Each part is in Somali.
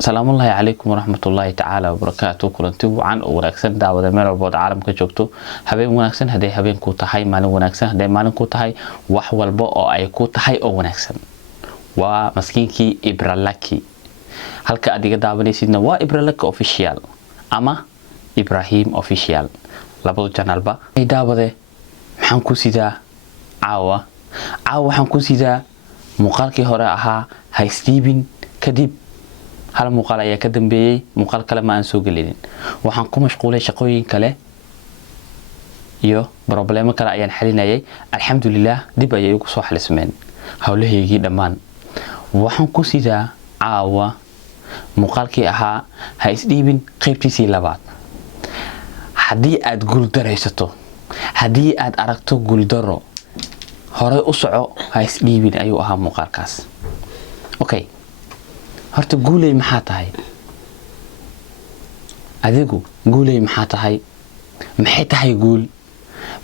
السلام الله عليكم ورحمة الله تعالى وبركاته. كلنتي وعن wanaagsan daawada meel walba caalamka joogto habeen wanaagsan haday habeen ku tahay maalin wanaagsan haday maalin ku tahay wax walba oo ay ku tahay oo wanaagsan waa maskiinkii Ibralaki halka adiga daawanaysidna waa Ibralaki official ama Ibrahim official labada channel ba ay daawade maxaan ku sidaa caawa waxaan ku sidaa muuqaalkii hore ahaa hay Steven kadib hal muuqaal ayaa ka dambeeyay muuqaal kale ma aan soo galin waxaan ku mashquulay shaqooyin kale iyo problemo kale ayaan xalinayay alxamdulillah dib ayay ugu soo xalismeen hawlahaygii dhamaan waxaan ku sidaa caawa muuqaalkii ahaa ha isdhiibin qaybtiisii labaad hadii aad guul dareysato hadii aad aragto guul daro hore u soco ha isdhiibin ayuu ahaa muuqaalkaas okay horta guulay maxaa tahay adigu guulay maxaa tahay maxay tahay guul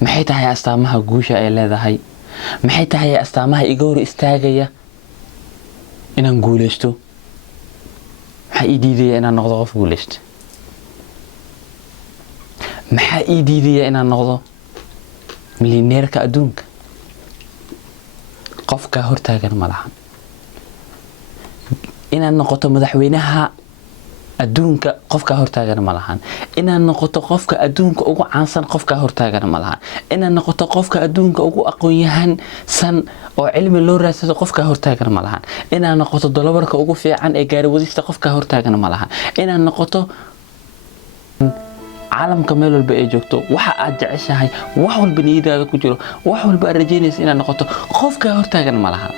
maxay tahay astaamaha guusha ay leedahay maxay tahay astaamaha iga hor istaagaya inaan guuleysto maxaa ii diidaya inaan noqdo qof guuleysto maxaa ii diidaya inaan noqdo milyaneerka adduunka qofka hortaagan ma lahan inaan noqoto madaxweynaha adduunka qofka hortaagan ma lahan inaan noqoto qofka adduunka ugu caansan qofka hortaagan ma lahan inaan noqoto qofka adduunka ugu aqoon-yahan san oo cilmi loo raadsado qofka hortaagan ma lahan inaan noqoto dalabarka ugu fiican ee gaari wadista qofka hortaagan ma lahan inaan noqoto caalamka meel walba ay joogto waxa aad jeceshahay wax walba niyadaada ku jiro wax walba aad rajaynayso inaad noqoto qofka hortaagan ma lahan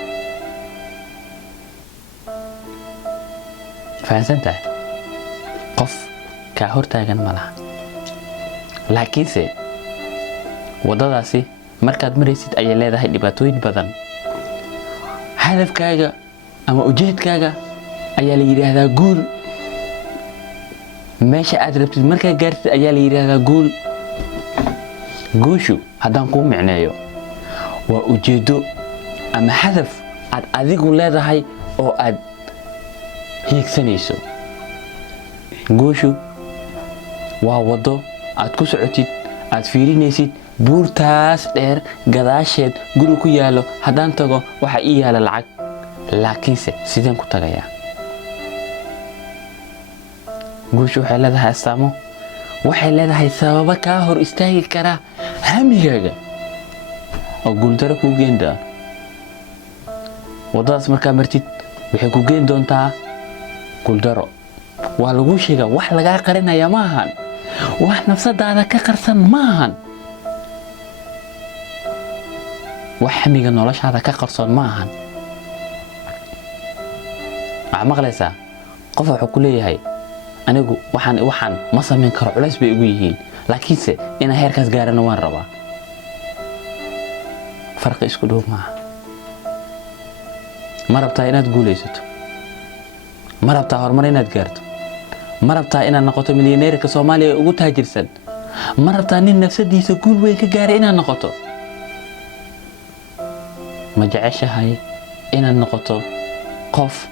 fahansantahay qof ka hortaagan ma laha laakiinse wadadaasi markaad maraysid ayay leedahay dhibaatooyin badan hadafkaaga ama ujeedkaaga ayaa la yiraahdaa guul meesha aad rabtid markaa gaartid ayaa la yiraahdaa guul guushu haddaan kuu micneeyo waa ujeedo ama hadaf aad adigu leedahay oo aad hiigsanayso guushu waa wado aad ku socotid aad fiirinaysid buurtaas dheer gadaasheed guri ku yaalo haddaan tago waxa ii yaala lacag laakiinse sideen ku tagayaa guushu waxay leedahay astaamo waxay leedahay sababo kaa hor istaagi kara hamigaaga oo guuldaro kuu geen doona wadadaas markaa martid waxay ku geen doontaa guuldaro waa lagu sheegaa wax lagaa qarinaya ma ahan wax nafsadaada ka qarsan ma ahan wax hamiga noloshaada ka qarsoon ma ahan waxaa maqlaysaa qof wuxuu ku leeyahay anigu waxaan ma samayn karo culays bay igu yihiin laakiinse inaan heerkaas gaarana waan rabaa farqi isku dhow maaha ma rabtaa inaad guulaysato ma rabtaa horumar inaad gaarto ma rabtaa inaad noqoto milyaneerka Soomaaliya ugu taajirsan ma rabtaa nin nafsadiisa guul weyn ka gaaray inaad noqoto ma jeceshahay inaad noqoto qof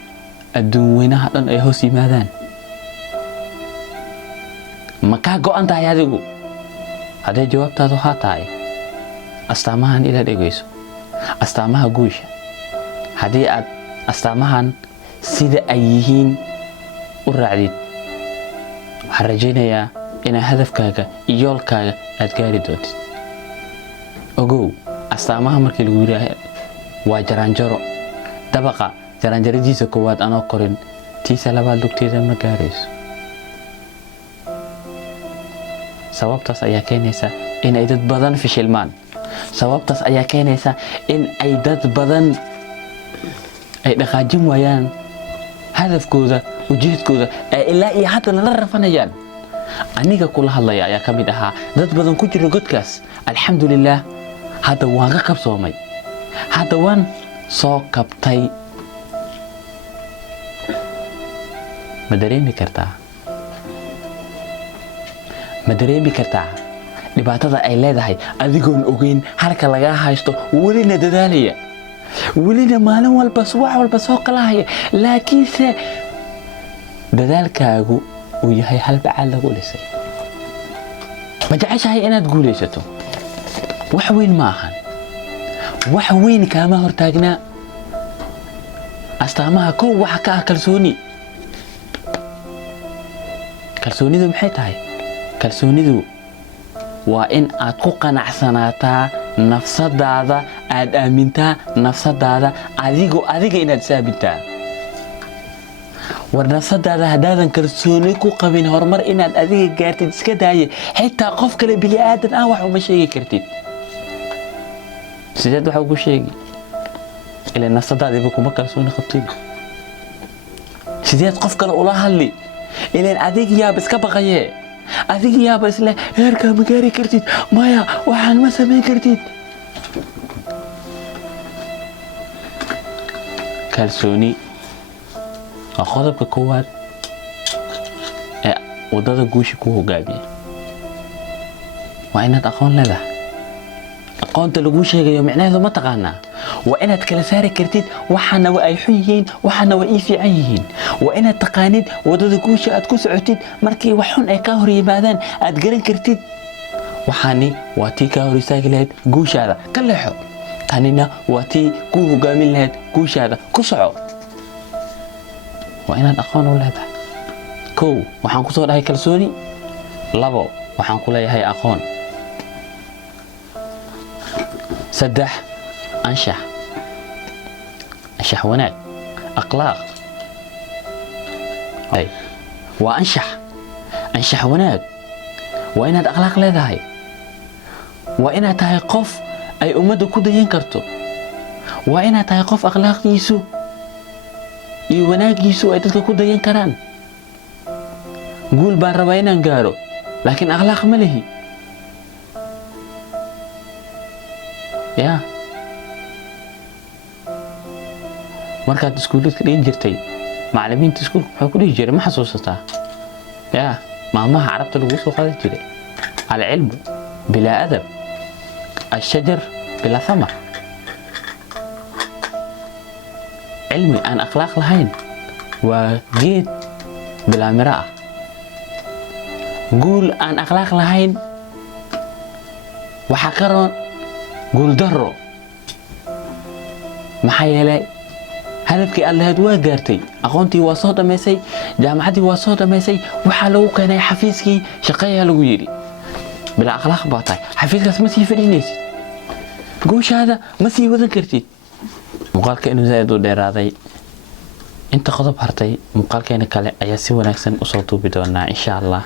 adduun weynaha dhan ay hoos yimaadaan ma ka go'an tahay adigu haday jawaabtaadu haa tahay astaamahan ila dhegeyso astaamaha guusha hadii aad astaamahan sida ay yihiin u raacdid waxaan rajaynayaa in hadafkaaga iyo yoolkaaga aad gaari doontid ogow astaamaha markii lagu yiraahdo waa jaranjaro dabaqa jaranjaradiisa koowaad anoo korin tiisa labaad lugteeda ma gaarayso sababtaas ayaa keenaysa in ay dad badan fashilmaan sababtaas ayaa keenaysa in ay dad badan ay dhaqaajin waayaan hadafkooda ujeedkooda ilaa iyo hadda la rafanayaan aniga kula hadlaya ayaa kamid ahaa dad badan ku jira godkaas alxamdulillah hadda waan ka kabsoomay hadda waan soo kabtay ma dareemi kartaa dhibaatada ay leedahay adigoon ogeyn halka laga haysto welina dadaalaya welina maalin walba subax walba soo qalahaya laakiinse dadaalkaagu uu yahay hal bacaal lagu dhisay ma jeceshahay inaad guulaysato wax weyn ma ahan wax weyn kaama hortaagnaa astaamaha kow waxa ka ah kalsooni kalsoonidu maxay tahay kalsoonidu waa in aad ku qanacsanaataa nafsadaada aad aamintaa nafsadaada adiga inaad saabintaa war nafsadaada haddaadan kalsooni ku qabin horumar inaad adiga gaartid iska daaye xitaa qof kale bini aadan ah wax uma sheegi kartid sideed waxa ugu sheegi ilaa nafsadaadiiba kuma kalsooni qabtid sideed qof kale ula hadli ilaa adiga yaab iska baqaye adiga yaab isla heerka ma gaari kartid maya waxaan ma sameyn kartid kalsooni waa qodobka koowaad ee wadada guusha ku hogaamiya waa inaad aqoon leedahay aqoonta lagu sheegayo micnaheedu ma taqaanaa waa inaad kala saari kartid waxana waa ay xun yihiin waxana waa ii fiican yihiin waa inaad taqaanid wadada guusha aad ku socotid markii wax xun ay ka hor yimaadaan aad garan kartid waxani waa tii ka hor istaagi lahayd guushaada ka leexo tanina waa tii ku hogaamin lahayd guushaada ku soco waa inaad aqoon u leedahay kow waxaan ku soo dhahay kalsooni labo waxaan ku leeyahay aqoon saddex anshax wanaag akhlaaq waa anshax wanaag waa inaad akhlaaq leedahay waa inaad tahay qof ay ummadda ku dayan karto waa inaad tahay qof akhlaaqdiisu iyo wanaagiisu ay dadka ku dayan karaan guul baan rabaa inaan gaaro laakiin akhlaaq ma lihi yaa markaad iskuuladka dhigan jirtay macallimiinta iskuulka waxay ku dhihi jiray ma xasuusataa yaa maamaha carabta lagu soo qaadan jiray alcilmu bilaa adab ashajar bilaa thamar cilmi aan akhlaaq lahayn waa geed bilaa miro ah guul aan akhlaaq lahayn waxaa ka roon guul darro maxaa yeelay hadafkii aad lahayd waa gaartay aqoontii waa soo dhammaysay jaamacaddii waa soo dhammaysay waxaa lagu keenay xafiiskii shaqeeyaa lagu yidhi bilaa akhlaaq baa tahay xafiiskaas ma sii fadhiinaysid guushaada ma sii wadan kartid muuqaalka inuu zaaid u dheeraaday inta qodob hartay muuqaalkeena kale ayaa si wanaagsan usoo duubi doonaa insha allah